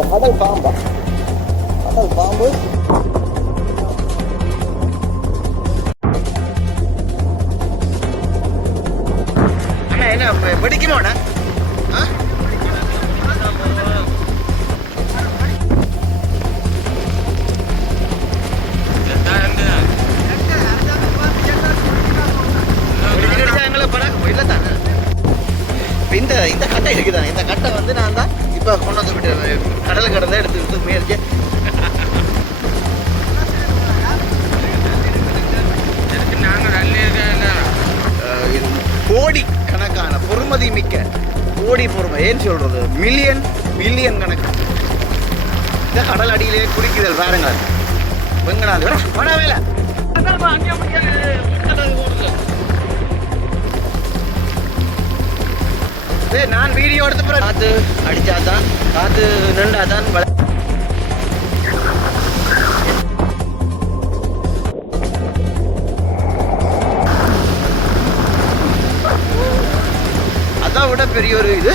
இந்த கடல் பாம்பா, கடல் பாம்பு. அண்ணா என்ன வெடிக்குமாண்ணா? இந்த இந்த கட்டை இருக்குதானே, இந்த கட்டை வந்து நான் தான் இப்போ கொண்டு வந்து விட்டு கடலுக்கு கடந்த எடுத்து முயற்சி. இது கோடி கணக்கான பொறுமதி மிக்க, கோடி பொறுமை ஏன்னு சொல்றது, மில்லியன் மில்லியன் கணக்கு இந்த கடல் அடியிலே குடிக்குதல் பாருங்க. வெங்கடாது பட வேலை நான் வீடியோ எடுத்து பிறகு காற்று அடித்தாதான், காற்று நின்றாதான் அதை விட பெரிய ஒரு இது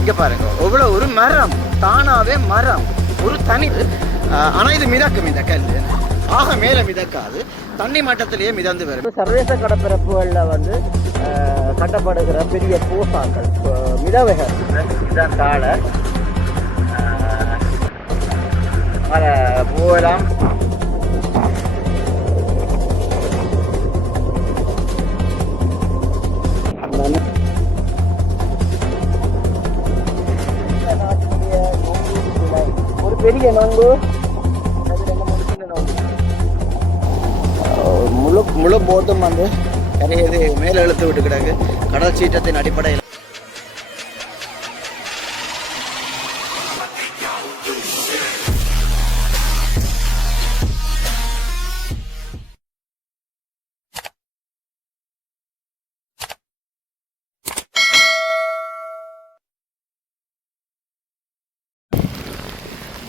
இங்கே பாருங்க. எவ்வளோ ஒரு மரம், தானாவே மரம், ஒரு தனி. ஆனால் இது மிதக்கும், இந்த கல் ஆக மேலே மிதக்காது, தண்ணி மட்டத்திலேயே மிதந்து வரும். சர்வதேச கடற்பரப்புகளில் வந்து கட்டப்படுகிற பெரிய பூசாக்கள் மிதவைகள் இதான் தாழ போகலாம். ஒரு பெரிய நொங்கு, முழு போட்டும் வந்து கரையது மேலே இழுத்து விட்டு கிடக்கு கடல் சீற்றத்தின் அடிப்படையில்.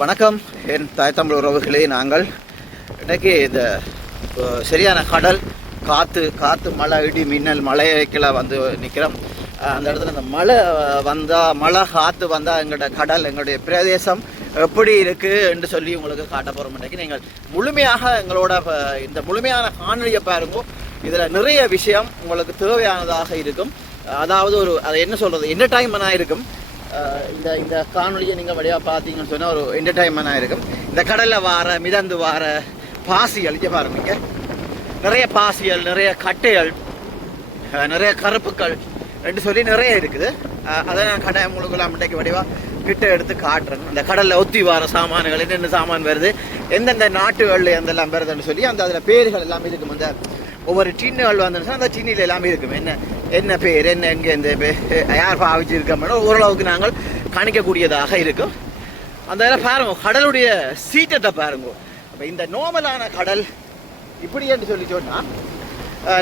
வணக்கம் என் தாய் தமிழ் உறவுகளே. நாங்கள் இன்னைக்கு இந்த சரியான கடல் காற்று மழை, இடி மின்னல், மழைக்கெல்லாம் வந்து நிற்கிறோம். அந்த இடத்துல இந்த மழை வந்தால், மழை காற்று வந்தால் எங்களோட கடல், எங்களுடைய பிரதேசம் எப்படி இருக்குது என்று சொல்லி உங்களுக்கு காட்ட போகிறோம். இன்றைக்கு நீங்கள் முழுமையாக எங்களோட இந்த முழுமையான காணொலியை பாருங்க. இதில் நிறைய விஷயம் உங்களுக்கு தேவையானதாக இருக்கும். அதாவது ஒரு அதை என்ன சொல்கிறது, என்டர்டைன்மெண்டாக இருக்கும். இந்த இந்த காணொலியை நீங்கள் வழியாக பார்த்தீங்கன்னு சொன்னால் ஒரு என்டர்டைன்மெண்டாக இருக்கும். இந்த கடலில் வார மிதந்து வார பாசிகள் இங்கே பாருங்க, நிறைய பாசிகள், நிறைய கட்டைகள், நிறைய கருப்புக்கள் என்று சொல்லி நிறைய இருக்குது. அதை நான் கடை முழுக்கலாம் இன்றைக்கு வடிவாக கிட்ட எடுத்து காட்டுறேன். இந்த கடலில் ஒத்தி வர சாமான்கள், என்னென்ன சாமான் வருது, எந்தெந்த நாட்டுகள் எந்தெல்லாம் வருதுன்னு சொல்லி அந்த அதில் பேர்கள் எல்லாமே இருக்கும். அந்த ஒவ்வொரு டின்னுகள் வந்துச்சுன்னா அந்த டின்னில் எல்லாமே இருக்கும். என்ன பேர், என்ன எங்கே, இந்த யார் பாவிச்சிருக்கோம்னு ஓரளவுக்கு நாங்கள் கணிக்கக்கூடியதாக இருக்கும். அந்த இதில் பாருங்க, கடலுடைய சீற்றத்தை பாருங்க. அப்போ இந்த நோமலான கடல் இப்படி என்று சொல்லி சொன்னால்,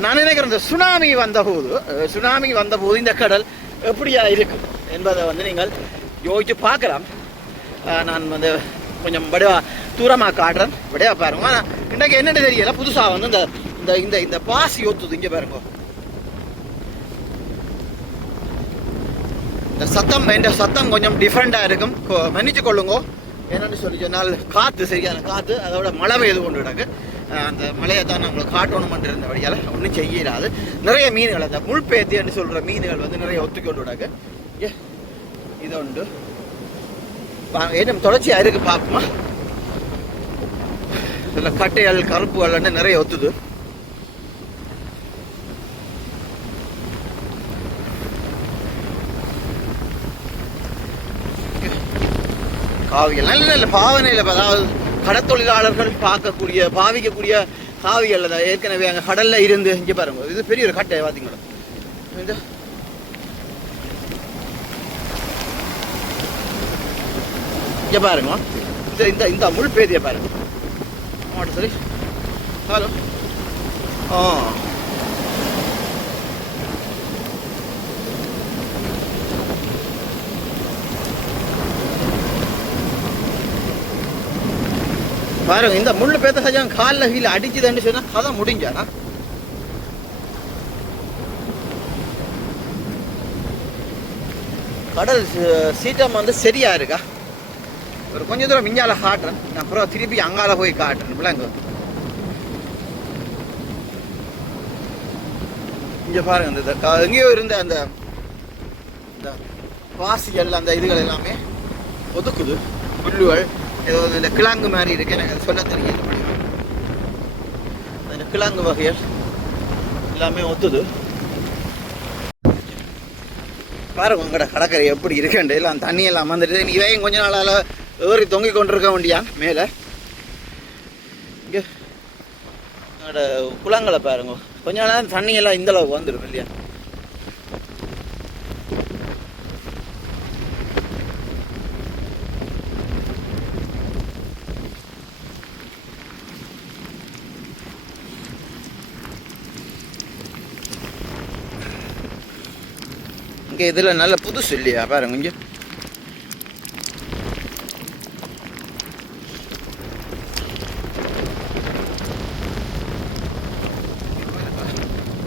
நான் நினைக்கிறேன் இந்த சுனாமி வந்தபோது இந்த கடல் எப்படியா இருக்கும் என்பதை வந்து நீங்கள் யோசிச்சு பார்க்கலாம். நான் வந்து கொஞ்சம் வடிவா தூரமாக காட்டுறேன், வடிவா பாருங்க. ஆனால் இன்றைக்கு என்னென்னு தெரியல, புதுசாக வந்து இந்த இந்த இந்த பாசி ஒத்துது. இங்கே பாருங்க, இந்த சத்தம் கொஞ்சம் டிஃப்ரெண்டாக இருக்கும், மன்னிச்சு கொள்ளுங்க. என்னென்னு சொல்லி சொன்னால் காற்று, சரியான காற்று, அதோட மழை பெய்து கொண்டு கிடக்கு. அந்த மலையை தான் நம்மளுக்கு காட்டணுமென்று இருந்த வழியால் ஒன்றும் செய்யலாது. நிறைய மீன்கள், அந்த முள்பேத்தி என்று சொல்கிற மீன்கள் வந்து நிறைய ஒத்துக்கொண்டு கிடக்கு. இது உண்டு, இன்னும் தொடர்ச்சியாக இருக்குது, பார்ப்போமா. இதில் கட்டைகள், கருப்புகள் நிறைய ஒத்துது. காவிகள் நல்ல நல்ல பாவனையில், அதாவது கடற்தொழிலாளர்கள் பார்க்கக்கூடிய பாவிக்கக்கூடிய காவிகள் தான் ஏற்கனவே அங்கே கடலில் இருந்து. இங்கே பாருங்க, இது பெரிய ஒரு கட்டை பார்த்தீங்களா. இங்கே பாருங்க, இந்த இந்த முள் பேதியை பாருங்க. சரி, ஹலோ. பாருங்க, இந்த முள்ளு பேத்த சஜம் காலில் கீழே அடிச்சுதுன்னு சொன்னா கதை முடிஞ்சானா. கடல் சீற்றம் வந்து சரியா இருக்கா? ஒரு கொஞ்சம் தூரம் மிஞ்சால காட்டுறேன், நான் அப்புறம் திருப்பி அங்கால போய் காட்டுறேன். பிள்ளைங்க இங்கே பாருங்க, இந்த எங்கேயோ இருந்த அந்த பாசிகள் அந்த இதுகள் எல்லாமே ஒதுக்குது. புல்லுகள் ஏதோ இந்த கிழங்கு மாதிரி இருக்கு, எனக்கு அது சொல்ல தெரியல. அந்த கிழங்கு வகைகள் எல்லாமே ஒத்துது. பாருங்க உங்களோட கடற்கரை எப்படி இருக்குண்டு, எல்லாம் தண்ணியெல்லாம் வந்துடுது. இவையும் கொஞ்ச நாளால் ஏறி தொங்கி கொண்டிருக்க வேண்டியான் மேலே. இங்கே எங்களோட குளங்களை பாருங்க, கொஞ்ச நாள் தண்ணியெல்லாம் இந்த அளவுக்கு வந்துடும் இல்லையா. இங்கே இதில் நல்ல புதுசு இல்லையா பாருங்க. இங்கே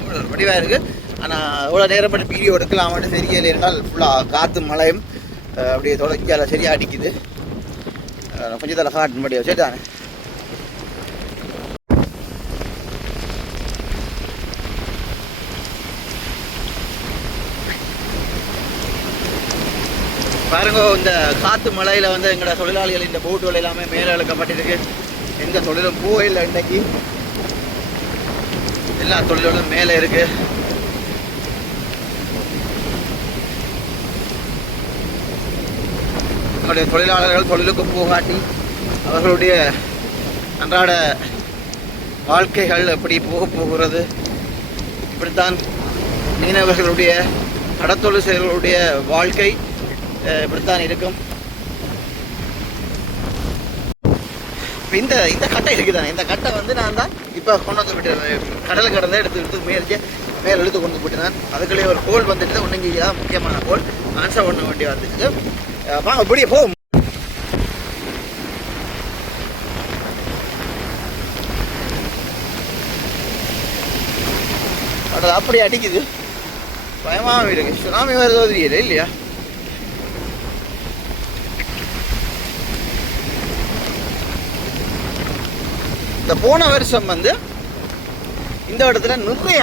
ஒரு வடிவாக இருக்குது. ஆனால் எவ்வளோ நேரம் பண்ணி வீடியோ எடுக்கலாமான்னு தெரியல. இருந்தால் ஃபுல்லாக காற்று மழையும் அப்படியே தொடர்ச்சியால் சரியாக அடிக்குது. கொஞ்சம் தலை காட்டு முடியாது சரி தானே. பாருங்க, இந்த காற்று மழையில் வந்து எங்களோட தொழிலாளிகள் இந்த போட்டுகள் எல்லாமே மேலே இழுக்கப்பட்டிருக்கு. எந்த தொழிலும் போயில்லை இன்றைக்கு, எல்லா தொழில்களும் மேலே இருக்கு. எங்களுடைய தொழிலாளர்கள் தொழிலுக்கு போகாட்டி அவர்களுடைய அன்றாட வாழ்க்கைகள் எப்படி போகிறது, இப்படித்தான் மீனவர்களுடைய கடத்தொழில் செயல்களுடைய வாழ்க்கை இப்படித்தான் இருக்கும். இந்த இந்த கட்டை இருக்குதானே, இந்த கட்டை வந்து நான் தான் இப்போ கொண்டு வந்து விட்டு கடல் கடந்த எடுத்து மேலே எடுத்து கொண்டு போட்டு நான் அதுக்குள்ளேயே ஒரு கோல் வந்துட்டு ஒன்றுங்கி தான் முக்கியமான கோல் ஆன்சர் பண்ண வேண்டிய வந்துச்சு. வாங்க இப்படியே போகும். அது அப்படி அடிக்குது, பயமாகவும் இருக்கு. சுனாமி வருதோ தெரியல இல்லையா. இந்த போன வருஷம் வந்து இந்த இடத்துல நிறைய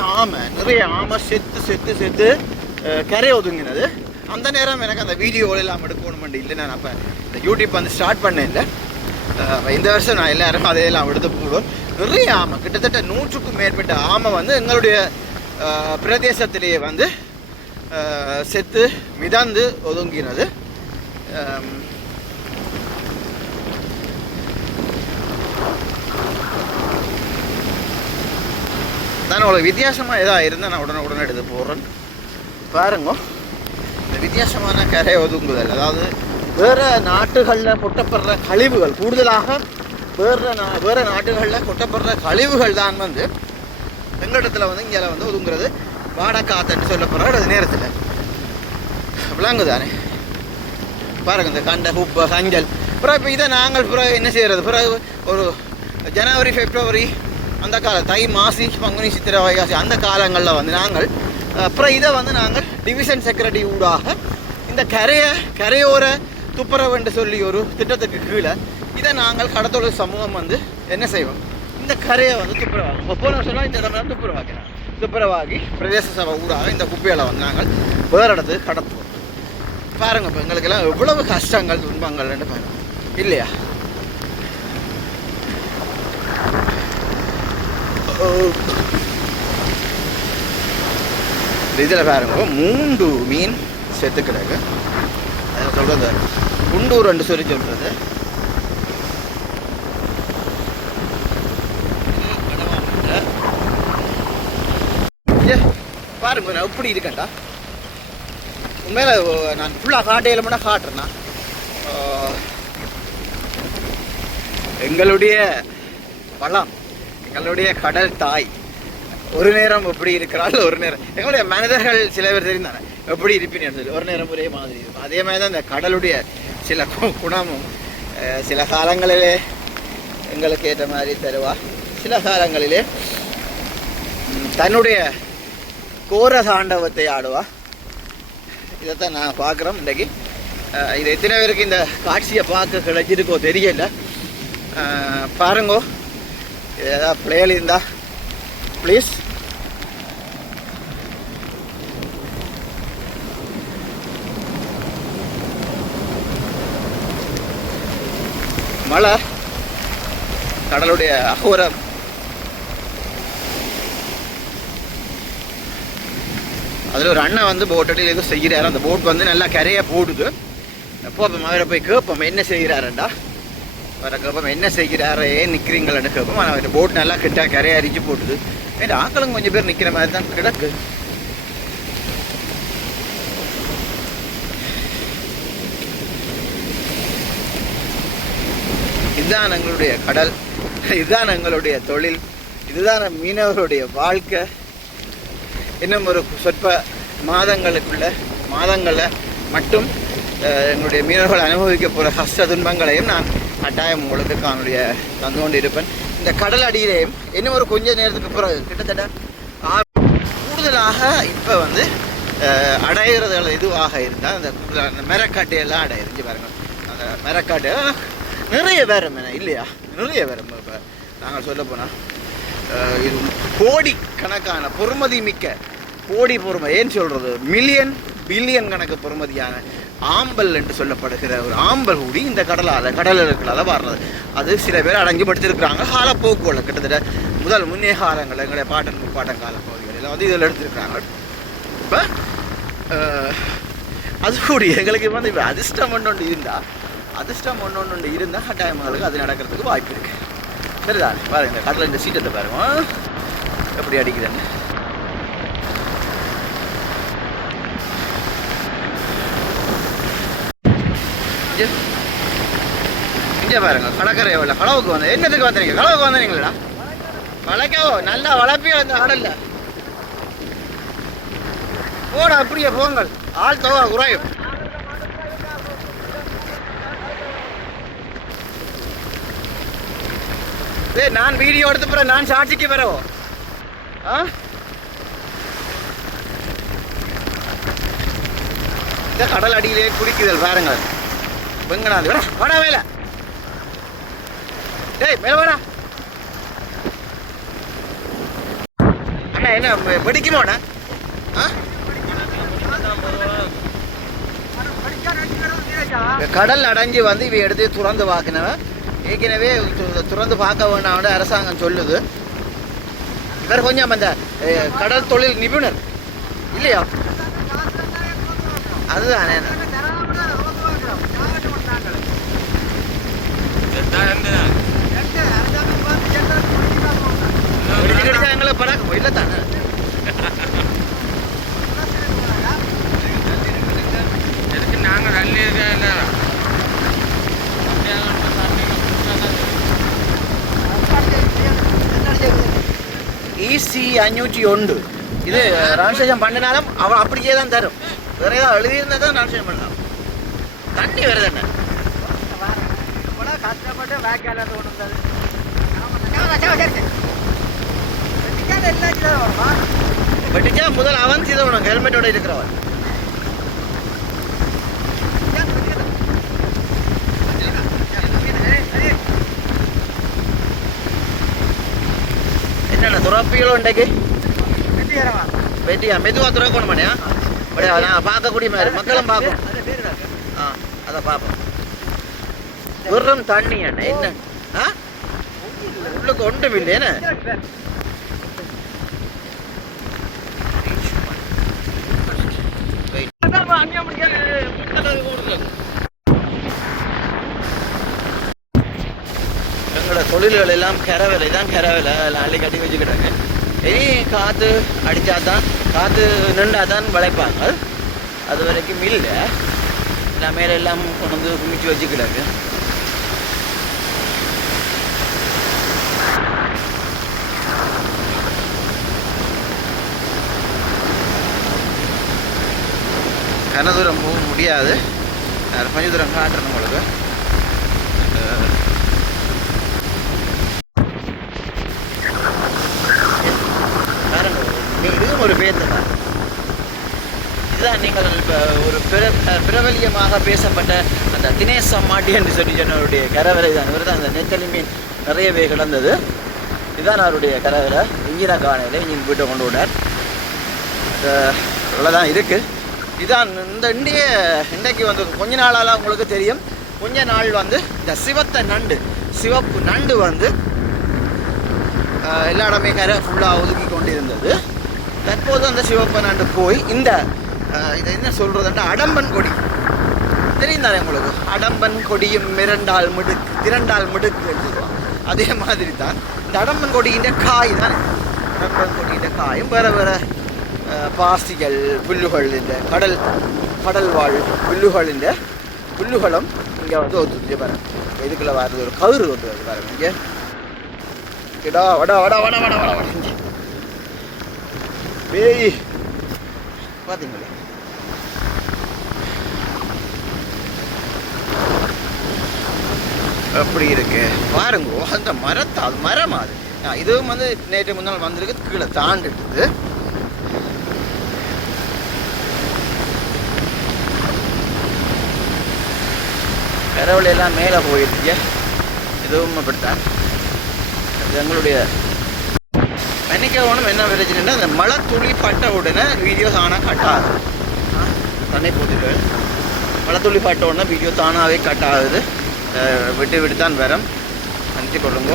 ஆமை செத்து கரை ஒதுங்கினது. அந்த நேரம் எனக்கு அந்த வீடியோவில் எல்லாம் எடுக்கணும் இல்லை, நான் அப்போ இந்த யூடியூப் வந்து ஸ்டார்ட் பண்ணேன் இல்லை. இந்த வருஷம் நான் எல்லாரும் அதையெல்லாம் எடுத்து போடுவோம். நிறைய ஆமை, கிட்டத்தட்ட 100க்கும் மேற்பட்ட ஆமை வந்து எங்களுடைய பிரதேசத்திலேயே வந்து செத்து மிதந்து ஒதுங்கினது. நான் அவ்வளோ வித்தியாசமாக எதாவது இருந்தால் நான் உடனே எடுத்து போடுறேன். பாருங்க, இந்த வித்தியாசமான கரை ஒதுங்குதல், அதாவது வேறு நாட்டுகளில் கொட்டப்படுற கழிவுகள், கூடுதலாக வேறு நாட்டுகளில் கொட்டப்படுற கழிவுகள் தான் வந்து எங்களிடத்தில் வந்து இங்கே வந்து ஒதுங்குறது. வாடக்காத்துன்னு சொல்லப்படுற அது நேரத்தில் விளங்குதானே. பாருங்க, இந்த கண்டை உப்பு சஞ்சல். அப்புறம் இப்போ இதை நாங்கள் பிறகு என்ன செய்கிறது, பிறகு ஒரு ஜனவரி பிப்ரவரி அந்த காலம், தை மாசி பங்குனி சித்திரை வைகாசி அந்த காலங்களில் வந்து நாங்கள் அப்புறம் இதை வந்து நாங்கள் டிவிஷன் செக்ரட்டரி ஊடாக இந்த கரையோர துப்புரவு என்று சொல்லி ஒரு திட்டத்துக்கு கீழே இதை நாங்கள் கடத்தொழில் சமூகம் வந்து என்ன செய்வோம், இந்த கரையை வந்து துப்புரவாகும். இப்போ போன வருஷம்லாம் இந்த இடம்லாம் துப்புரவாகி பிரதேச சபை ஊடாக இந்த குப்பைகளை வந்து நாங்கள் வேறு இடத்துக்கு கடத்துவோம். பாருங்கள், இப்போ எங்களுக்கெல்லாம் எவ்வளவு கஷ்டங்கள் துன்பங்கள்னு பாருங்கள் இல்லையா. இதில் பாருங்க 3 மீன் செத்து கிடக்கு. அதை சொல்கிறது குண்டூர் என்று சொல்லி சொல்கிறது. பாருங்க, நான் எப்படி இருக்கேன்டா. உண்மையில நான் ஃபுல்லாக காட்டையில் மட்டும் காட்டுறேன்னா எங்களுடைய வளம், எங்களுடைய கடல் தாய் ஒரு நேரம் எப்படி இருக்கிறாள், ஒரு நேரம் எங்களுடைய மனிதர்கள் சில பேர் தெரிந்தானே எப்படி இருப்பின்னு சொல்லி ஒரு நேரம் ஒரே மாதிரி இருக்கும். அதே மாதிரி தான் இந்த கடலுடைய சில குணமும் சில காலங்களிலே எங்களுக்கு ஏற்ற மாதிரி தருவா, சில காலங்களிலே தன்னுடைய கோர தாண்டவத்தை ஆடுவா. இதைத்தான் நான் பார்க்குறோம் இன்றைக்கி. இது எத்தனை பேருக்கு இந்த காட்சியை பார்க்க கிடைச்சிருக்கோ தெரியல. பாருங்கோ, ஏதாவது பிள்ளைகள் இருந்தா ப்ளீஸ். மழை, கடலுடைய அகோரம். அதில் ஒரு அண்ணன் வந்து போட்டடியில் எதுவும் செய்கிறாரு. அந்த போட் வந்து நல்லா கரையாக போடுது. எப்போ அவரை போய் கேட்போம் என்ன செய்கிறாருண்டா. அவரை கேட்போம் என்ன செய்கிறாரு, ஏன் நிற்கிறீங்களான்னு கேட்போம். ஆனால் அவர் போட் நல்லா கிட்ட கரையை அரிஞ்சு போட்டுது. ஏன்னா ஆக்களும் கொஞ்சம் பேர் நிற்கிற மாதிரி தான் கிடக்கு. இதுதான் எங்களுடைய கடல், இதுதான் எங்களுடைய தொழில், இதுதான் மீனவர்களுடைய வாழ்க்கை. இன்னும் ஒரு சொற்ப மாதங்களில் மட்டும் எங்களுடைய மீனவர்கள் அனுபவிக்க போகிற கஷ்ட துன்பங்களையும் நான் கட்டாயம் உங்களுக்கு காணொலிய தந்து கொண்டு இருப்பேன். இந்த கடல் அடியிலேயும் இன்னும் ஒரு கொஞ்ச நேரத்துக்கு பிறகு கிட்டத்தட்ட கூடுதலாக இப்போ வந்து அடையிறதுகள் இதுவாக இருந்தால் அந்த மரக்காட்டையெல்லாம் அடையிறஞ்சு பாருங்க. அந்த மரக்காட்டு நிறைய பேரும் இல்லையா, நிறைய பேரும். இப்போ நாங்கள் சொல்ல போனால் இது கோடிக்கணக்கான பொறுமதி மிக்க, கோடி பொறுமை ஏன்னு சொல்கிறது, மில்லியன் பில்லியன் கணக்கு பொறுமதியான ஆம்பல் என்று சொல்லப்படுகிற ஒரு ஆம்பல் கூடி இந்த கடலுக்களால் வர்றது. அது சில பேர் அடங்கி படுத்திருக்கிறாங்க காலப்போக்குகளில். கிட்டத்தட்ட முன்னே காலங்களில் எங்களுடைய பாட்டன் காலப்பகுதிகளில் வந்து இதில் எடுத்துருக்குறாங்க. இப்போ அது கூடி எங்களுக்கு வந்து இப்போ அதிர்ஷ்டம் ஒன்று இருந்தால் கட்டாயங்களுக்கு அது நடக்கிறதுக்கு வாய்ப்பு இருக்குது. சரிதான், பாருங்க இந்த கடலில் இந்த சீட்டத்தை பாருங்க எப்படி அடிக்குதுன்னு. இங்கே பாருங்க கடற்கரை எவ்வளோ. களவுக்கு வந்து என்னத்துக்கு வந்தீங்க? களவுக்கு வந்தீங்களா? வளைக்கவோ நல்லா வளர்ப்பியோ அந்த கடல்ல போட. அப்படியே போங்கள், ஆள் தொகை குறையும். நான் வீடியோ எடுத்து போகிறேன், நான் சாட்சிக்கு பெறவோ. இந்த கடல் அடியிலே குடிக்குதல் பாருங்க. வெங்கடாது வாடா வேலை. டேய் மேல வாடா. அண்ணா என்ன வெடிக்குமோண்ணா? கடல் அடைஞ்சு வந்து இவை எடுத்து துறந்து பார்க்கணவன். ஏற்கனவே துறந்து பார்க்க வேண்டாம் அரசாங்கம் சொல்லுது. இவர் கொஞ்சம் அந்த கடல் தொழில் நிபுணர் இல்லையா? அதுதானே எங்களை பழக்கம் இல்லை தானே. நாங்கள் EC 501 இது டிரான்ஸ்லேஷன் பண்ணினாலும் அவன் அப்படியே தான் தரும். வேற ஏதாவது எழுதியிருந்தா தான் டிரான்ஸ்லேஷன் பண்ணலாம். தண்ணி வேறு தானே கஷ்டப்பட்டு வேக்கால வெட்டிச்சா முதல் அவன் செய்தவனும் ஹெல்மெட்டோட இருக்கிறவன். என்னென்ன துறப்பிகளும் இன்றைக்கு வெட்டியா மெதுவாக துறக்கணும் மணியா? நான் பார்க்கக்கூடிய மாதிரி மக்களும் பார்க்கணும். அதை பார்ப்போம். வெறும் தண்ணி என்ன என்ன உள்ளுக்கு ஒன்றும் இல்லையேன்னு. எங்களோட தொழில்கள் எல்லாம் கரவேலை தான், கரவேலை அள்ளி கட்டி வச்சுக்கிட்டாங்க. இனி காற்று அடித்தாதான், காற்று நின்றாதான் வளைப்பாங்க. அது வரைக்கும் இல்லை, எல்லாம் மேலே எல்லாம் கொண்டு வந்து குமிச்சு வச்சுக்கிட்டாங்க. கன தூரம் போக முடியாது, கொஞ்சம் தூரம் காட்டுறேன் உங்களுக்கு. பாருங்க, இதுவும் ஒரு பேத்து தான். இதுதான் நீங்கள் ஒரு பிரபல்யமாக பேசப்பட்ட அந்த தினேஷ் அம்மாட்டி என்று சொல்லி சொன்னவருடைய கரவரை தான். இவர் தான் அந்த நெத்தலி மீன் நிறையவே கிடந்தது. இதுதான் அவருடைய கரவரை. இன்ஜினை காணையில் இன்ஜின் வீட்டை கொண்டு விட்டார். அவ்வளோதான் இருக்குது. இதான் இந்த இன்றைக்கு வந்து கொஞ்ச நாளால் உங்களுக்கு தெரியும். கொஞ்ச நாள் வந்து இந்த சிவப்பு நண்டு வந்து எல்லா இடமே கரை ஃபுல்லாக ஒதுக்கி கொண்டு இருந்தது. தற்போது அந்த சிவப்பு நண்டு போய் இந்த இதை என்ன சொல்கிறதுன்னா அடம்பன் கொடி தெரியும் தானே உங்களுக்கு. அடம்பன் கொடியும் திரண்டால் மிடுக்கு சொல்லுவாங்க. அதே மாதிரி தான் இந்த அடம்பன் கொடியின் காய் தான். அடம்பன் கொடியின் காயும் வேறு வேறு பாசிகள் புல்லுகள் இந்த கடல் வாழ் புல்லுகளும் இங்கே வந்து ஒத்துச்சு பாருங்க. இதுக்குள்ளே வர்றது ஒரு கவுரு கொண்டு வருது பாருங்க. இங்கே கிடா வடா இங்கே பேய் பார்த்தீங்களா. அப்படி இருக்கு பாருங்க. அந்த அது மரம் அது. இதுவும் வந்து நேற்று முன்னாள் வந்திருக்கு. கீழே தாண்டிட்டு கரவலையெல்லாம் மேலே போயிருக்கு. இதுவும் அப்படித்தான். எங்களுடைய மன்னிக்கவனும் என்ன பிரச்சனைன்னா அந்த மழை துளி பட்ட உடனே வீடியோஸ் ஆனால் கட் ஆகுது. தண்ணி போட்டுட்டு மழை துளி பட்ட உடனே வீடியோ தானாகவே கட் ஆகுது. விட்டு தான் வரும். நினச்சி கொள்ளுங்க.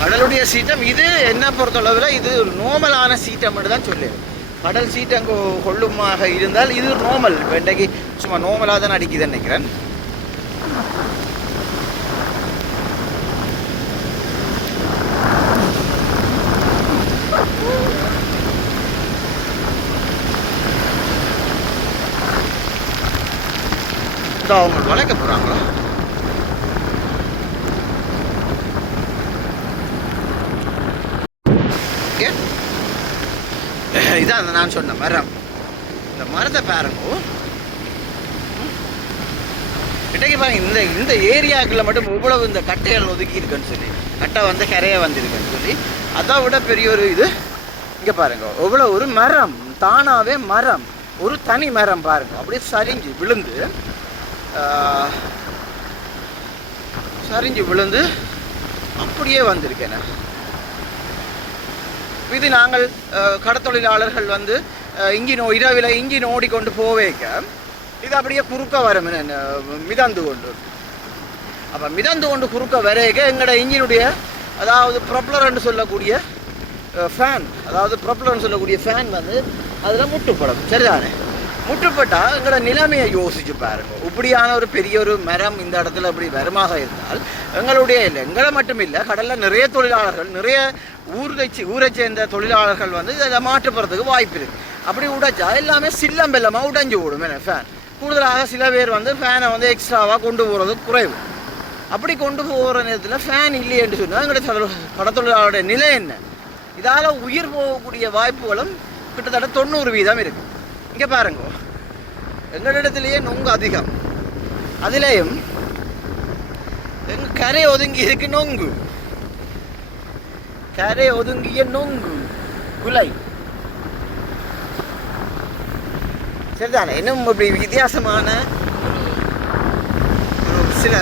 கடலுடைய சீட்டம் இது என்ன பொறுத்தளவில் இது ஒரு நோமலான சீட்டம் மட்டும் தான் சொல்லுது. கடல் சீட்டம் கொள்ளுமாக இருந்தால் இது ஒரு நோமல். இப்போ இன்றைக்கு சும்மா நோமலாக தான் அடிக்குதுன்னு நினைக்கிறேன். அவங்க வளைக்க போகிறாங்களா? இதான் நான் சொன்ன மரம். இந்த மரத்தை பாருங்க. இன்றைக்கு பாருங்க இந்த ஏரியாக்குள்ள மட்டும் இவ்வளவு இந்த கட்டைகள் ஒதுக்கி இருக்குன்னு சொல்லி, கட்டை வந்து கரையை வந்திருக்குன்னு சொல்லி, அதை விட பெரிய ஒரு இது இங்கே பாருங்க. எவ்வளோ ஒரு மரம், தானாகவே மரம், ஒரு தனி மரம் பாருங்க. அப்படியே சரிஞ்சு விழுந்து அப்படியே வந்திருக்கேன். இது நாங்கள் கடத்தொழிலாளர்கள் வந்து இரவில் இன்ஜின் ஓடிக்கொண்டு போவேக்க இது அப்படியே குறுக்க வரும் மிதந்து கொண்டு. அப்போ மிதந்து கொண்டு குறுக்க வரைக்க எங்களோட இன்ஜினுடைய அதாவது ப்ரொப்ளர்ன்னு சொல்லக்கூடிய ஃபேன், வந்து அதில் முட்டுப்படும். சரிதானே? முட்டுப்பட்டால் எங்களோட நிலைமையை யோசிச்சு பாருங்க. இப்படியான ஒரு பெரிய ஒரு மரம் இந்த இடத்துல அப்படி வருமாக இருந்தால் எங்களை மட்டும் இல்லை, கடலில் நிறைய தொழிலாளர்கள், நிறைய ஊரை சேர்ந்த தொழிலாளர்கள் வந்து இதை மாற்றுப்படுறதுக்கு வாய்ப்பு இருக்குது. அப்படி உடைச்சா எல்லாமே சில்லம்பெல்லமாக உடைஞ்சு விடும். ஃபேன் கூடுதலாக சில பேர் வந்து ஃபேனை வந்து எக்ஸ்ட்ராவாக கொண்டு போகிறது குறைவு. அப்படி கொண்டு போகிற நேரத்தில் ஃபேன் இல்லையென்று சொன்னால் எங்களுடைய கடத்தொழிலாளருடைய நிலை என்ன? இதால் உயிர் போகக்கூடிய வாய்ப்புகளும் கிட்டத்தட்ட 90% இருக்குது. இங்கே பாருங்க, எங்களிடத்திலேயே நொங்கு அதிகம். அதிலேயும் கரை ஒதுங்கி இருக்கு நொங்கு, கரை ஒதுங்கிய நொங்கு குலை. சரிதானே? இன்னும் இப்படி வித்தியாசமான ஒரு சில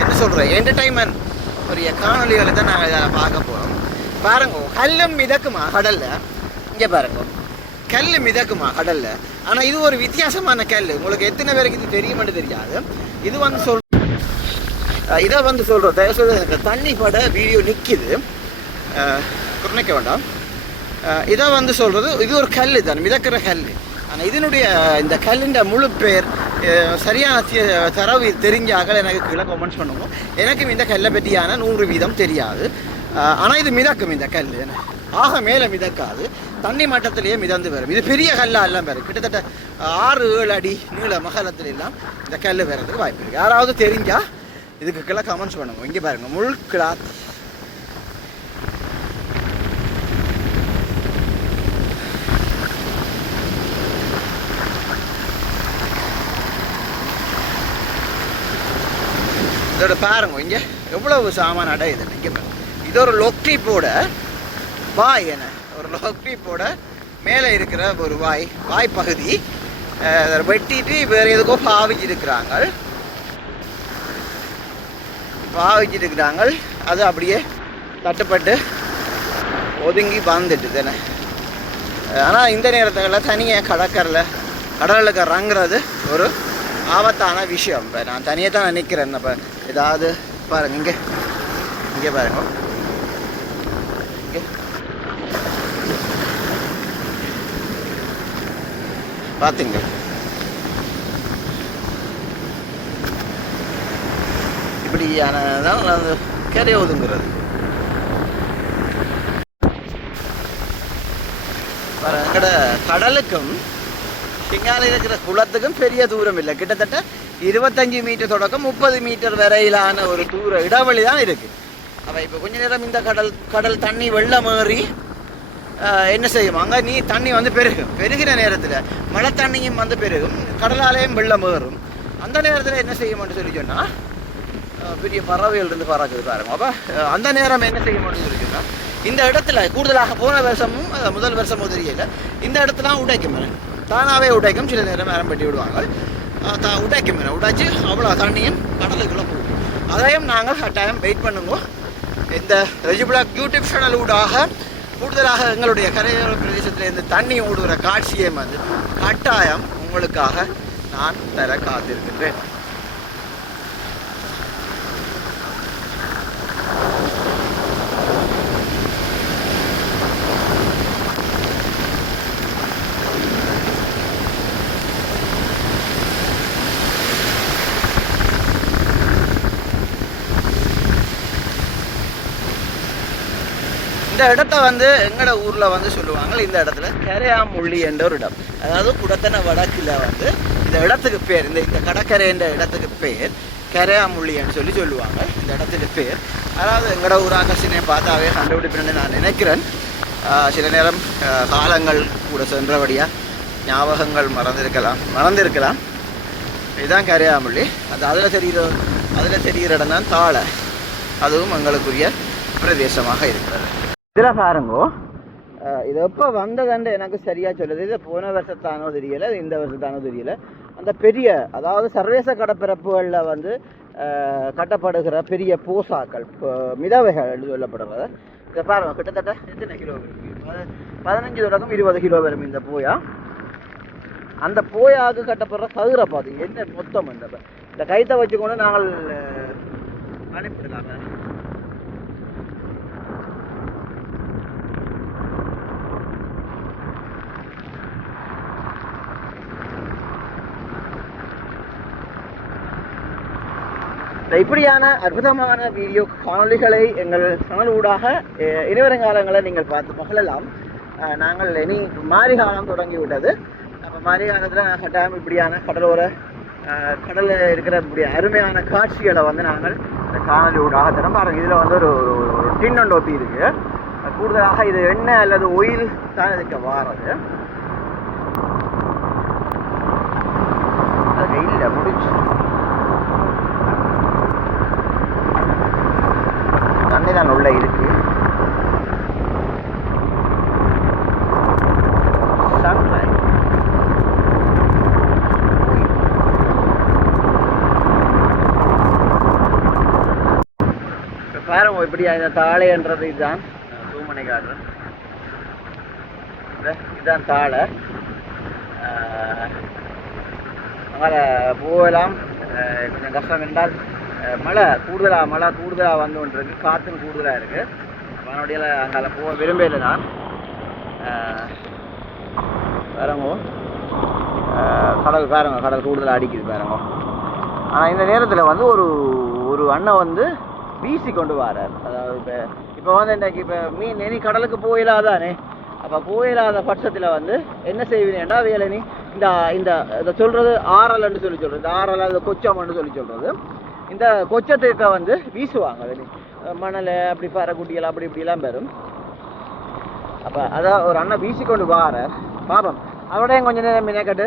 என்ன சொல்கிறேன் என்டர்டைன்மெண்ட் ஒரு காணொலிகளை தான் நாங்கள் இதில் பார்க்க போகிறோம். பாருங்க, கல்லும் மிதக்குமா கடலில். இங்கே பாருங்க, கல் மிதக்குமா கடலில். ஆனால் இது ஒரு வித்தியாசமான கல். உங்களுக்கு எத்தனை பேருக்கு இது தெரியுமென்னு தெரியாது. இது வந்து இதை வந்து சொல்கிறோம். தயவுசெய்து எனக்கு தண்ணி பட வீடியோ நிற்கிது, குறைக்க வேண்டாம். இதை வந்து சொல்கிறது இது ஒரு கல் தான், மிதக்கிற கல். ஆனால் இதனுடைய இந்த கல்லின் முழு பேர் சரியான தரவு தெரிஞ்சாக எனக்கு கீழே கமெண்ட்ஸ் பண்ணுவோம். எனக்கும் இந்த கல்லை பற்றியான 100% தெரியாது. ஆனால் இது மிதக்கும். இந்த கல் ஆக மேலே மிதக்காது, தண்ணி மட்டத்திலேயே மிதந்து வரும். இது பெரிய கல்லாக எல்லாம் வரும். கிட்டத்தட்ட 6-7 அடி நீள மகலத்துல எல்லாம் இந்த கல் வர்றதுக்கு வாய்ப்பு இருக்குது. யாராவது தெரிஞ்சால் இதுக்கு கீழே கமெண்ட்ஸ் பண்ணுவோம். இங்கே பாருங்க, முள் கிளாத். இதோட பாருங்க, இங்கே எவ்வளவு சாமான அடையுது. இங்கே பாருங்க, இது ஒரு லொக்டிப்போட வாய் என ஒரு லொக்டிப்போட மேலே இருக்கிற ஒரு வாய் பகுதி வெட்டிட்டு வேறு எதுக்கோ பாவிச்சிருக்கிறாங்க. அது அப்படியே தட்டுப்பட்டு ஒதுங்கி வந்துட்டு தானே. ஆனால் இந்த நேரத்தில் தனியாக கடலுக்கு இறங்குறது ஒரு ஆபத்தான விஷயம். இப்போ நான் தனியாக தான் நிற்கிறேன். இப்போ ஏதாவது பாருங்க, இங்கே பாருங்க, இங்கே பார்த்தீங்க. இப்படியானதான் அந்த கரை ஒதுங்குறது. எங்கட கடலுக்கும் இங்கால இருக்கிற குளத்துக்கும் பெரிய தூரம் இல்லை. கிட்டத்தட்ட 25 மீட்டர் தொடக்கம் 30 மீட்டர் வரையிலான ஒரு இடைவெளி தான் இருக்குது. அப்போ இப்போ கொஞ்ச நேரம் இந்த கடல் தண்ணி வெள்ளம் ஏறி என்ன செய்யும், அங்கே தண்ணி வந்து பெருகிற நேரத்தில் மழை தண்ணியும் வந்து பெருகும், கடலாலேயும் வெள்ளம் ஏறும். அந்த நேரத்தில் என்ன செய்யும்னு சொல்லி சொன்னால் பெரிய பறவைகள் இருந்து பறக்குது பாருங்க. அப்போ அந்த நேரம் என்ன செய்யும்னு சொல்லி சொன்னால் இந்த இடத்துல கூடுதலாக போன வருஷமும் முதல் வருஷமும் தெரியல, இந்த இடத்துல உடைக்கும் தானாகவே உடைக்கும். சில நேரம் மரம் பெட்டி விடுவாங்க, உடைக்கும் உடைச்சி அவ்வளோ தண்ணியும் கடலுக்குள்ளே போகும். அதையும் நாங்கள் கட்டாயம் வெயிட் பண்ணுங்க. இந்த ரெஜிபிளாக் யூடியூப் சேனல் ஊடாக கூடுதலாக எங்களுடைய கரையோர பிரதேசத்தில் இருந்து தண்ணி ஓடுகிற காட்சியை வந்து கட்டாயம் உங்களுக்காக நான் தர காத்திருக்கின்றேன். இந்த இடத்த வந்து எங்களோட ஊரில் வந்து சொல்லுவாங்க, இந்த இடத்துல கரையாமுள்ளி என்ற ஒரு இடம். அதாவது குடத்தன வடக்கில் வந்து இந்த இடத்துக்கு பேர், இந்த கடற்கரை என்ற இடத்துக்கு பேர் கரையாமுள்ளின்னு சொல்லுவாங்க. இந்த இடத்துக்கு பேர் அதாவது எங்களோட ஊராக சின்ன பார்த்தாவே கண்டுபிடிப்பேன்னு நான் நினைக்கிறேன். சில நேரம் காலங்கள் கூட சென்றபடியாக ஞாபகங்கள் மறந்திருக்கலாம். இதுதான் கரையாமுள்ளி. அதில் தெரிகிற இடம் தான் தாழை. அதுவும் எங்களுக்குரிய பிரதேசமாக இருக்கிறது. இதில் பாருங்கோ, இது எப்போ வந்ததுண்டு எனக்கு சரியாக சொல்லுது. இது போன வருஷத்தானோ தெரியலை, இந்த வருஷத்தானோ தெரியலை. அந்த பெரிய அதாவது சர்வதேச கடற்பரப்புகளில் வந்து கட்டப்படுகிற பெரிய பூசாக்கள் மிதவைகள் என்று சொல்லப்படுறது. இதை பாருங்க, கிட்டத்தட்ட எத்தனை கிலோ வரும், 15 தொடக்கம் 20 கிலோ வரும் இந்த போயா. அந்த போயாவுக்கு கட்டப்படுற சதுர பாதி என்ன மொத்தம் இந்த கைத்தை வச்சுக்கொண்டு நாங்கள் அனுப்பிடலாம். இப்படியான அற்புதமான வீடியோ காணொலிகளை எங்கள் சேனல் ஊடாக இனிவருங்காலங்களை நீங்கள் பார்த்து மகிழலாம். நாங்கள் இனி மாரி காலம் தொடங்கி விட்டது. அப்போ மாரி காலத்தில் கட்டாயம் இப்படியான கடலில் இருக்கிற இப்படி அருமையான காட்சிகளை வந்து நாங்கள் இந்த காணொலி ஊடாக தரோம். பாருங்கள், இதில் வந்து ஒரு டின்னொண்டு ஒட்டி இருக்குது. கூடுதலாக இது எண்ணெய் அல்லது ஒயில் தான் இதுக்கு வாரது. அது இல்லை முடிச்சு தண்ணி தான் உள்ள இருக்கு. பாருங்க, இப்படி இந்த தாழைன்றது இதுதான் தூமனை காடுறேன். இதுதான் தாழை. அங்கே போகலாம். கொஞ்சம் கஷ்டம் என்றால் மழை கூடுதலாக வந்து கொண்டு இருக்கு, காற்றும் கூடுதலாக இருக்குது. அதனுடைய அங்கே போக விரும்பல நான். பாருங்க, கடல் கூடுதலாக அடிக்குது பாருங்க. ஆனால் இந்த நேரத்தில் வந்து ஒரு அண்ணன் வந்து வீசி கொண்டு வரார். அதாவது இப்போ வந்து இன்றைக்கு இப்போ மீன் கடலுக்கு போயிடாதானே. அப்போ போயிடாத பட்சத்தில் வந்து என்ன செய்வீங்கடா வேலை நீ இந்த சொல்கிறது ஆறல்ன்னு சொல்கிறது. இந்த ஆறல் அது கொச்சம்னு சொல்கிறது. இந்த கொச்சத்துக்கு வந்து வீசுவாங்க மணல், அப்படி பறக்குட்டிகள் அப்படி இப்படிலாம் வரும். அப்போ அதான் ஒரு அண்ணன் வீசி கொண்டு வாரார். பாப்போம், அவரையும் கொஞ்சம் நேரம் மீனக்கட்டு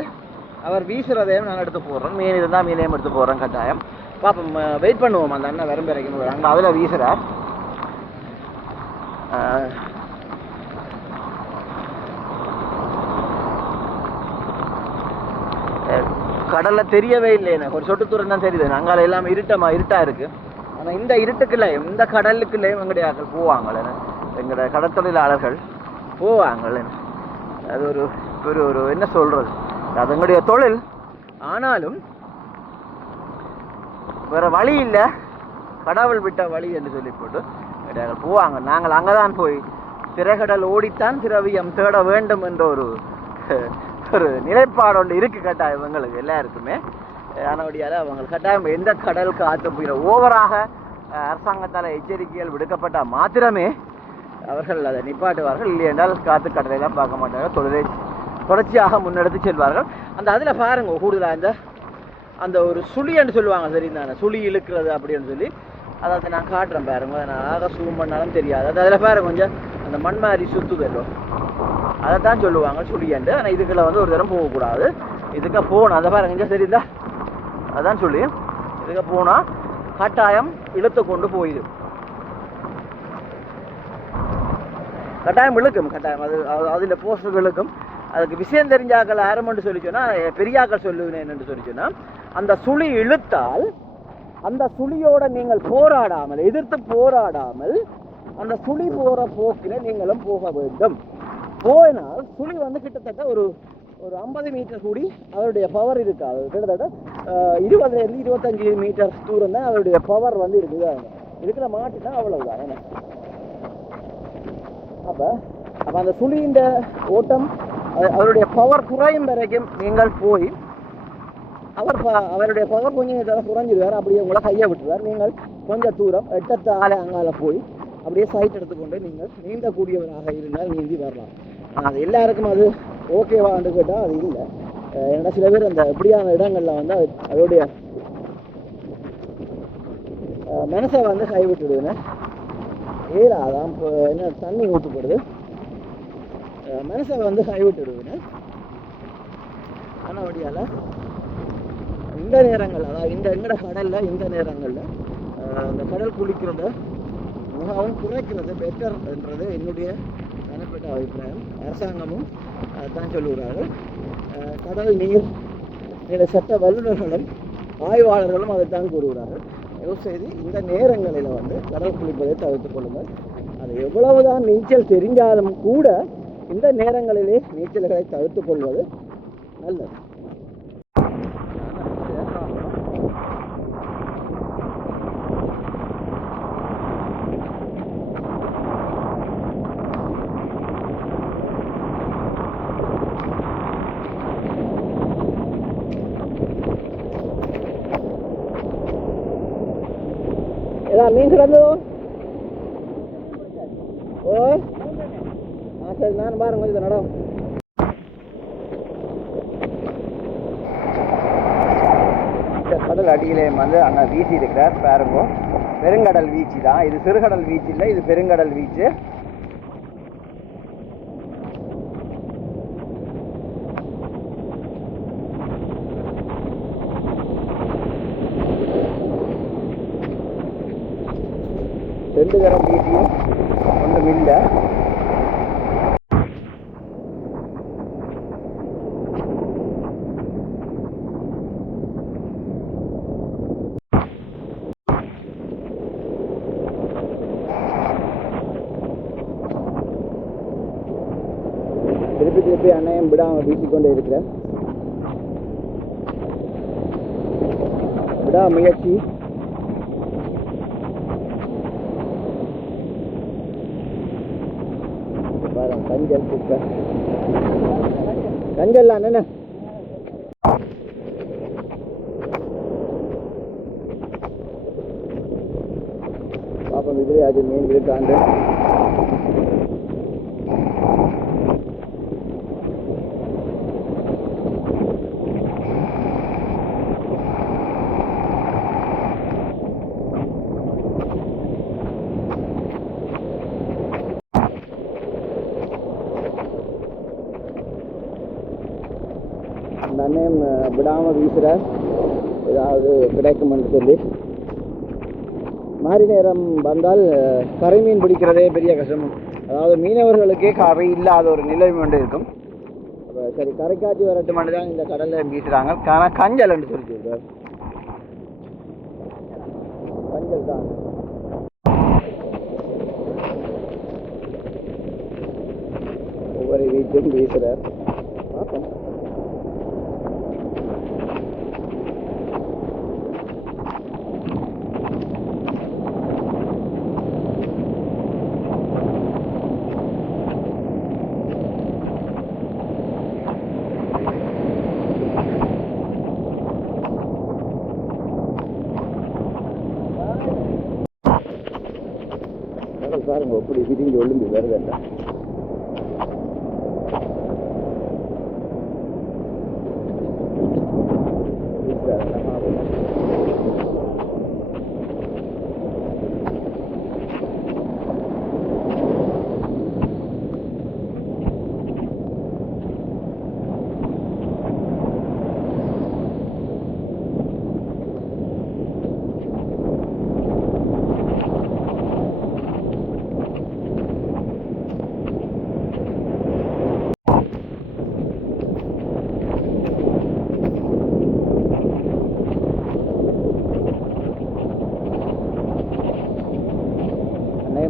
அவர் வீசுறதையும் நான் எடுத்து போடுறேன். மீன் இருந்தால் மீனையும் எடுத்து போடுறேன் கட்டாயம். பாப்போம், வெயிட் பண்ணுவோம். அந்த அண்ணன் வரும் வரைக்கும் அங்கே அதில் வீசுகிறார். கடலில் தெரியவே இல்லை எனக்கு, ஒரு சொட்டு தூரம் தான் தெரியுது. அங்கால எல்லாம் இருட்டா இருக்கு. ஆனால் இந்த இருட்டுக்குள்ளே இந்த கடலுக்குள்ளேயும் எங்களுடைய ஆட்கள் போவாங்களே, எங்களுடைய கடற்தொழிலாளர்கள் போவாங்களே. அது ஒரு ஒரு ஒரு என்ன சொல்றது, அது எங்களுடைய தொழில். ஆனாலும் வேற வழி இல்லை, கடவுள் விட்ட வழி என்று சொல்லி போட்டு போவாங்க. நாங்கள் அங்கதான் போய் திரைக்கடல் ஓடித்தான் திரவியம் தேட வேண்டும் என்ற ஒரு ஒரு நிலைப்பாடு ஒன்று இருக்கு கட்டாயம் இவங்களுக்கு எல்லாருக்குமே. ஆனபடியால் அவங்க கட்டாயம் எந்த கடல் காற்று போயிட ஓவராக அரசாங்கத்தால் எச்சரிக்கைகள் விடுக்கப்பட்டால் மாத்திரமே அவர்கள் அதை நிப்பாட்டுவார்கள். இல்லை என்றால் காற்று கடலையெல்லாம் பார்க்க மாட்டார்கள், தொழிலை தொடர்ச்சியாக முன்னெடுத்து செல்வார்கள். அந்த அதில் பாருங்க கூடுதலாக அந்த ஒரு சுழி என்று சொல்லுவாங்க, சரிந்தானே, சுழி இழுக்கிறது அப்படின்னு சொல்லி அதை நான் காட்டுறேன் பாருங்க. நான் ஆக சூம் பண்ணாலும் தெரியாது. அது அதில் பாருங்க கொஞ்சம் அந்த மண் மாதிரி சுற்றுதல்லோ, அதை தான் சொல்லுவாங்க சுழியண்டு. ஆனால் இதுக்குள்ள ஒரு தரம் போகக்கூடாது. இதுக்கு போகணும், அதை பாருங்க இங்கே சரிந்தா, அதான் சொல்லி இதுக்கு போனால் கட்டாயம் இழுத்து கொண்டு போயிடும். கட்டாயம் இழுக்கும், கட்டாயம் அது அதில் போஸ்டர்கள் இழுக்கும். அதுக்கு விஷயம் தெரிஞ்சாக்கள் ஆரம்பம்னு சொல்லி சொன்னால், பெரியாக்கள் சொல்லுவேன் என்னென்று சொல்லி சொன்னால், அந்த சுழி இழுத்தால் அந்த சுழியோட நீங்கள் போராடாமல், எதிர்த்து போராடாமல் அந்த சுழி போகிற போக்கில் நீங்களும் போக வேண்டும். போயினால் சுழி கிட்டத்தட்ட ஒரு 50 மீட்டர் கூடி அவருடைய பவர் இருக்காது. கிட்டத்தட்ட 20 to 25 மீட்டர் தூரம் தான் அவருடைய பவர் இருக்குது. இருக்கிற மாட்டுனா அவ்வளவுதான். என்ன அப்போ அந்த சுழியின் ஓட்டம் அவருடைய பவர் குறையும் வரைக்கும் நீங்கள் போய் அவருடைய பவர் கொஞ்சம் குறைஞ்சிடுவார். அப்படியே உங்களை கையை விட்டுருவார். நீங்கள் கொஞ்சம் தூரம் எட்டத்து ஆளை அங்கால போய் அப்படியே சைட் எடுத்துக்கொண்டு நீங்கள் நீந்தக்கூடியவராக இருந்தால் நீந்தி வரலாம். அது எல்லாருக்கும் அது ஓகேவான்னு கேட்டால் அது இல்லை. ஏன்னா சில பேர் அந்த இப்படியான இடங்களில் அதோடைய மனசை கைவிட்டுடுவேன்னு ஏலா அதான் இப்போ என்ன தண்ணி ஊற்றப்படுது, மனசை கைவிட்டுடுவேன்னு. ஆனால் அப்படியால் இந்த நேரங்கள், அதாவது எங்கட கடலில் இந்த நேரங்களில் இந்த கடல் குளிக்கிறத மிகவும் குறைக்கிறது பெட்டர் என்றது என்னுடைய தனிப்பட்ட அபிப்பிராயம். அரசாங்கமும் தான் சொல்லுகிறார்கள். கடல் நீர் சட்ட வல்லுநர்களும் ஆய்வாளர்களும் அதைத்தான் கூறுகிறார்கள். செய்து இந்த நேரங்களில் கடல் குளிப்பதை தவிர்த்துக் கொள்ளுங்கள். அது எவ்வளவுதான் நீச்சல் தெரிஞ்சாலும் கூட இந்த நேரங்களிலே நீச்சல்களை தவிர்த்துக் கொள்வது நல்லது. மீன் கிடந்ததோ? ஓ சரி, நான் பாருங்க கொஞ்சம் நடம். கடல் அடியிலே அங்கே வீசி இருக்கிறார் பாருங்க. பெருங்கடல் வீச்சு தான் இது, சிறுகடல் வீச்சு இல்லை, இது பெருங்கடல் வீச்சு. ரெண்டு தரம் வீசியும் ஒன்றும் இல்லை. திருப்பி அண்ணையும் விடாமல் வீசிக்கொண்டே இருக்கிறேன். விடா முயற்சி. கஞ்சல் குப்பை கஞ்சல்லாம் என்ன பாப்பம். இதுவே அது மீன் இருக்காண்டு அண்ணன் விடாமல் வீசுகிறார், ஏதாவது கிடைக்கும் என்று சொல்லி. மாறி நேரம் வந்தால் கரை மீன் பிடிக்கிறதே பெரிய கஷ்டம். அதாவது மீனவர்களுக்கே கரை இல்லாத ஒரு நிலைமை ஒன்று இருக்கும். அப்போ சரி கரைக்காட்சி வரட்டு மட்டும் தான் இந்த கடலில் வீசுகிறாங்க. ஆனால் கஞ்சல்னு சொல்லிட்டு கஞ்சல் தான் ஒவ்வொரு வீட்டும் வீசுகிறார். பார்ப்போம். பாருங்க எப்படி விரிஞ்சு ஒழுங்கு வருதல்ல.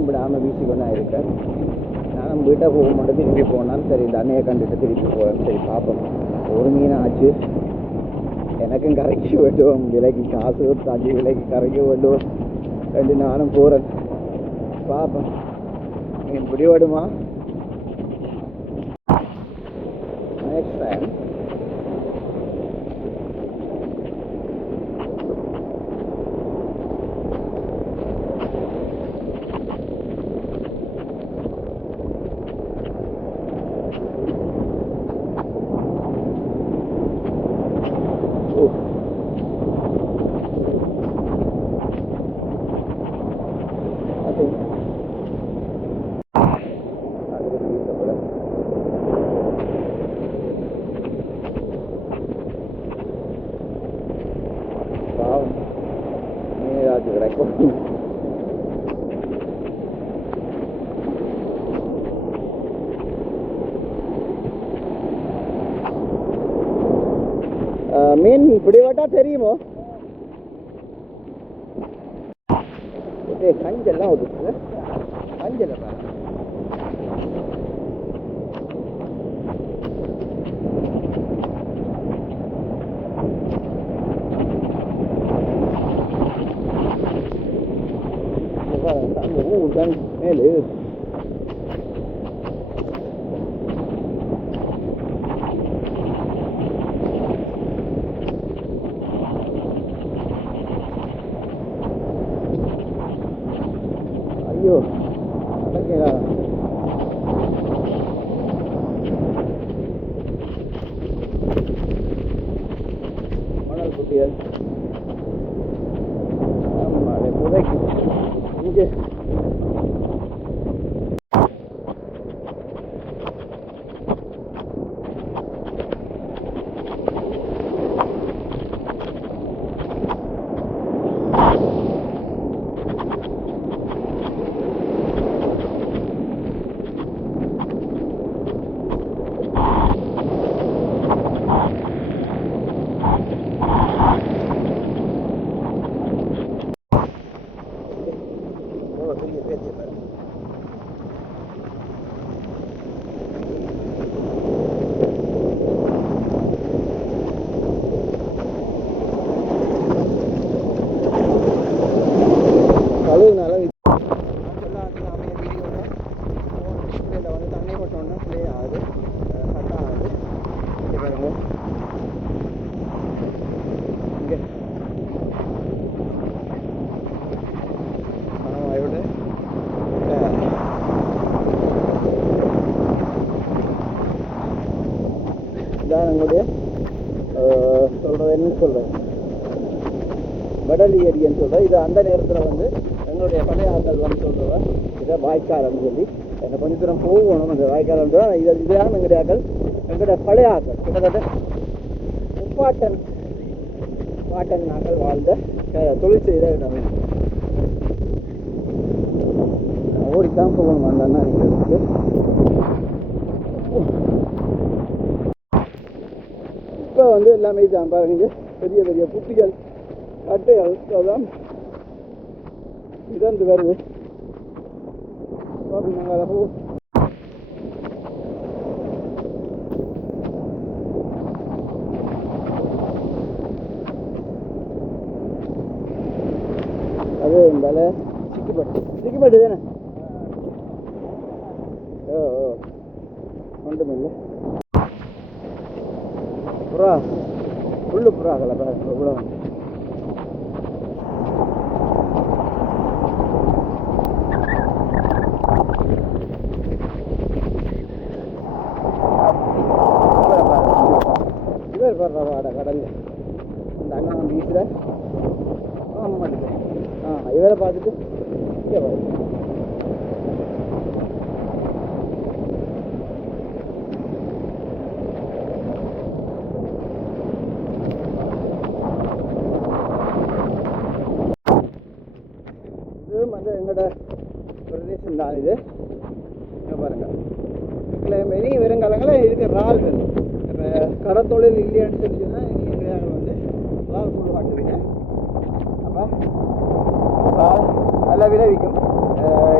விடாமல் வீசிக்கொண்டா இருக்கேன். நானும் வீட்டை போக மட்டும் திரும்பி போனாலும் சரி இந்த அன்னையை கண்டுட்டு திருப்பி போவேன். சரி பார்ப்போம். ஒரு மீன் ஆச்சு, எனக்கும் கரைக்க வேண்டும், விலைக்கு காசு தண்ணி விலைக்கு கரைக்க வேண்டும் ரெண்டு நானும் போகிறேன். பார்ப்போம் மீன் பிடிபடுமா. நெக்ஸ்ட் டைம் கிடைக்கும். மீன் பிடிவாட்டா தெரியுமோ? கஞ்செல்லாம் ஒதுக்குது. கஞ்சல பாரு. ஊதான் மேலே ஐயோ நடக்கிறா. மணல் குட்டியல் புதைக்கு இங்கே நம்முடைய சொல்கிறது என்ன சொல்கிறேன் வடலி ஏரியன்னு சொல்கிறேன். இது அந்த நேரத்தில் வந்து எங்களுடைய பழைய ஆட்கள் வந்து சொல்கிறவ இதை வாய்க்கால்னு சொல்லி என்னை கொஞ்சம் தூரம் போகணும். அந்த வாய்க்கால் இதுதான் எங்களுடைய ஆக்கள், எங்களுடைய பழைய ஆக்கள் கிட்டத்தட்ட பாட்டன் நாங்கள் வாழ்ந்த தொழில் செய்த இடமே. ஓடித்தான் போகணும் அந்த அண்ணா நிற்கிறதுக்கு. இப்போ வந்து எல்லாமே தான் பாருங்க, பெரிய பெரிய புட்டிகள் கட்டைகள் அதான் மிதந்து வருது. நாங்கள் அது இருந்தால சிக்கிப்பட்டு தானே. ஓ ஒன்றுமில்லை. புறா புல்லு புறாக்களை பாருங்க இவ்வளோ. இவர் பாடுறவாட கடல்ல இந்த அண்ணா பீச்சில் மாட்டேங்க. இவரை பார்த்துட்டு இங்கே வரும். இதுவும் வந்து எங்களோட பிரதேசம் தான். இது இங்கே பாருங்க, இனி வருங்காலங்களில் இதுக்கு இறால்கள் கடத்தொழில் இல்லையான்னு தெரிஞ்சுன்னா இனி எங்கள் வந்து இறால் கூடு காட்டுவீங்க. அப்போ நல்லா விளைவிக்கும்.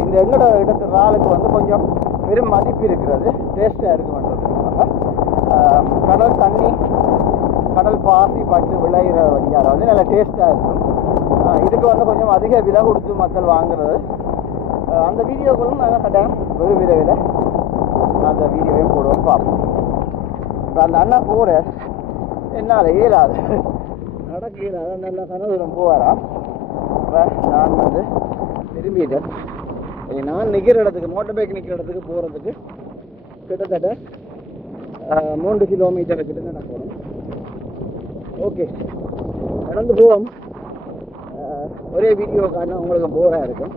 இந்த எங்களோட இடத்து இறாலுக்கு வந்து கொஞ்சம் பெரும் மதிப்பு இருக்கிறது, டேஸ்ட்டாக இருக்குன்றது. கடல் தண்ணி கடல் பாசி பட்டு விளையிற வழியால் வந்து நல்லா டேஸ்ட்டாக இருக்கும். இதுக்கு வந்து கொஞ்சம் அதிக விலை கொடுத்து மக்கள் வாங்குறது. அந்த வீடியோக்களும் நாங்கள் கட்டாயம் வெகு விரைவில் அந்த வீடியோவையும் போடுவோம், பார்ப்போம். இப்போ அந்த அண்ணா போகிற என்னால் இயலாது, நடக்க இயலாது. அந்த அண்ணா கனதூரம் போவாராம். இப்போ நான் வந்து திரும்பிட்டேன். நான் நிற்கிற இடத்துக்கு, மோட்டர் பைக் நிற்கிற இடத்துக்கு போகிறதுக்கு கிட்டத்தட்ட 3 கிலோமீட்டர் கிட்ட நான் போகணும். ஓகே, நடந்து போவோம். ஒரே வீடியோ காட்டினா உங்களுக்கு போராக இருக்கும்.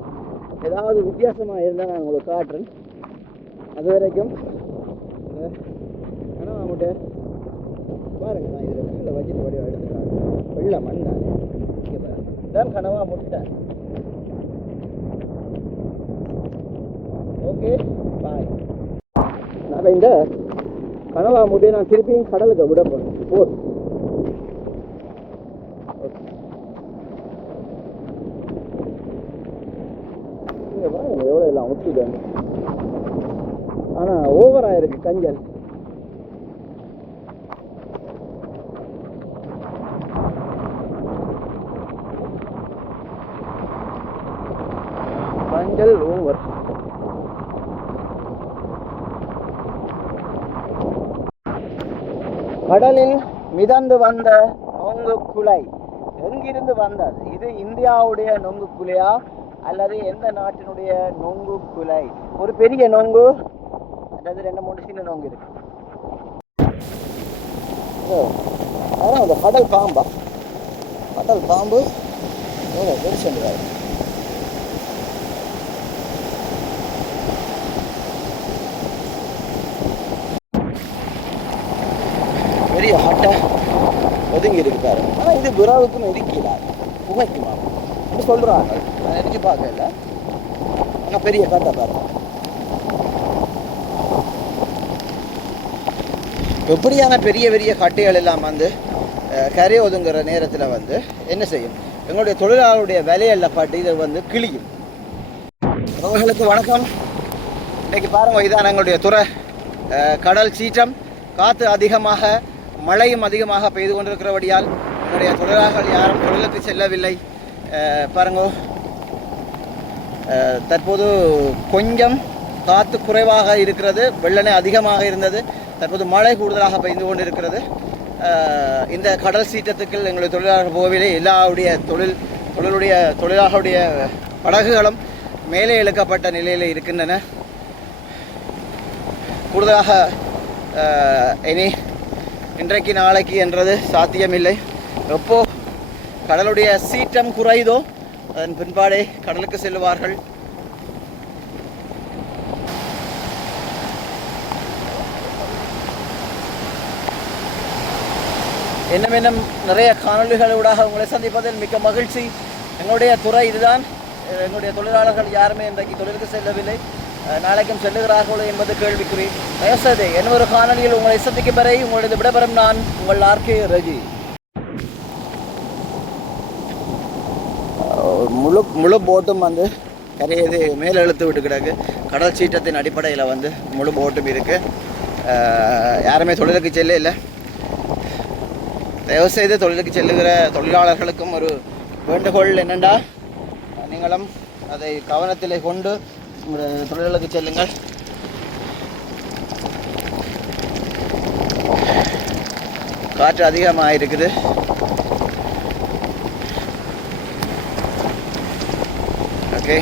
ஏதாவது வித்தியாசமாக இருந்தால் நான் உங்களுக்கு காட்டுறேன். அது வரைக்கும் கனவா முட்டை பாருங்கள், நான் இதில் கீழே வச்சுட்டு வடிவம் எடுத்து காட்டுறேன். வெள்ளை மண் தான் இங்கே பாருங்க, இதான் கனவா முட்டை. Okay bye. நான் இந்த கனவா முட்டையை நான் திருப்பியும் கடலுக்கு விட போகிறேன். போதும். இங்கே பாருங்க எவ்வளோ எல்லாம் ஒத்துக்காங்க. ஆனால் ஓவராக இருக்குது கஞ்சல். கஞ்சல் ஓவர். கடலில் மிதந்து வந்த நொங்கு குலை எங்கிருந்து வந்தது? இது இந்தியாவுடைய நொங்கு குலையா அல்லது எந்த நாட்டினுடைய நொங்கு குலை? ஒரு பெரிய நொங்கு, அதாவது 2-3 சின்ன நொங்கு இருக்கு. அந்த கடல் பாம்பா? கடல் பாம்பு பெருசுன்றாரு. பெரிய ஹட்டை ஒதுங்கி இருக்காரு. ஆனால் இது புறாவுக்கும் எரிக்கிறார், புகைக்குமா அப்படி சொல்கிறாங்க. நான் எரிஞ்சு பார்க்கல, ஆனால் பெரிய கட்டை பாருங்க. எப்படியான பெரிய பெரிய கட்டைகள் எல்லாம் வந்து கரை ஒதுங்குற நேரத்தில் வந்து என்ன செய்யும்? எங்களுடைய தொழிலாளருடைய விலையல்ல பாட்டு இதை வந்து கிளியும். அவர்களுக்கு வணக்கம். இன்றைக்கி பாருங்கள், இதான் எங்களுடைய துறை. கடல் சீற்றம், காற்று அதிகமாக, மழையும் அதிகமாக பெய்து கொண்டிருக்கிறபடியால் என்னுடைய தொழிலாளர்கள் யாரும் தொழிலுக்கு செல்லவில்லை. பாருங்க, தற்போது கொஞ்சம் காற்று குறைவாக இருக்கிறது, வெள்ளனை அதிகமாக இருந்தது. தற்போது மழை கூடுதலாக பெய்து கொண்டிருக்கிறது. இந்த கடல் சீற்றத்துக்கு எங்களுடைய தொழிலாளர்கள் போகவில்லை. எல்லாருடைய தொழிலாளர்களுடைய படகுகளும் மேலே இழுக்கப்பட்ட நிலையில் இருக்கின்றன. கூடுதலாக இன்றைக்கு நாளைக்கு என்றது சாத்தியமில்லை. எப்போ கடலுடைய சீற்றம் குறைதோ அதன் பின்பாடே கடலுக்கு செல்வார்கள். இன்னும் நிறைய காணொலிகளூடாக உங்களை சந்திப்பதில் மிக்க மகிழ்ச்சி. எங்களுடைய துறை இதுதான். எங்களுடைய தொழிலாளர்கள் யாருமே இன்றைக்கு தொழிலுக்கு செல்லவில்லை. நாளைக்கும் செல்லுகிறார்களோ என்பது கேள்விக்குறி. தயவுசெய்து இன்னொரு காணொலியில் உங்களை சந்திக்கும் வரை உங்களது விடைபெறும் நான் உங்கள் ஆர்கே ரஜி. முழு போட்டும் வந்து கரையது மேலே இழுத்து விட்டு கிடக்கு. கடல் சீற்றத்தின் அடிப்படையில் வந்து முழு போட்டும் இருக்குது. யாருமே தொழிலுக்கு செல்ல இல்லை. தயவுசெய்து தொழிலுக்கு செல்லுகிற தொழிலாளர்களுக்கும் ஒரு வேண்டுகோள் என்னென்னா, நீங்களும் அதை கவனத்தில் கொண்டு தொழிலுக்கு செல்லுங்கள். காற்று அதிகமாக இருக்குது. ஓகே.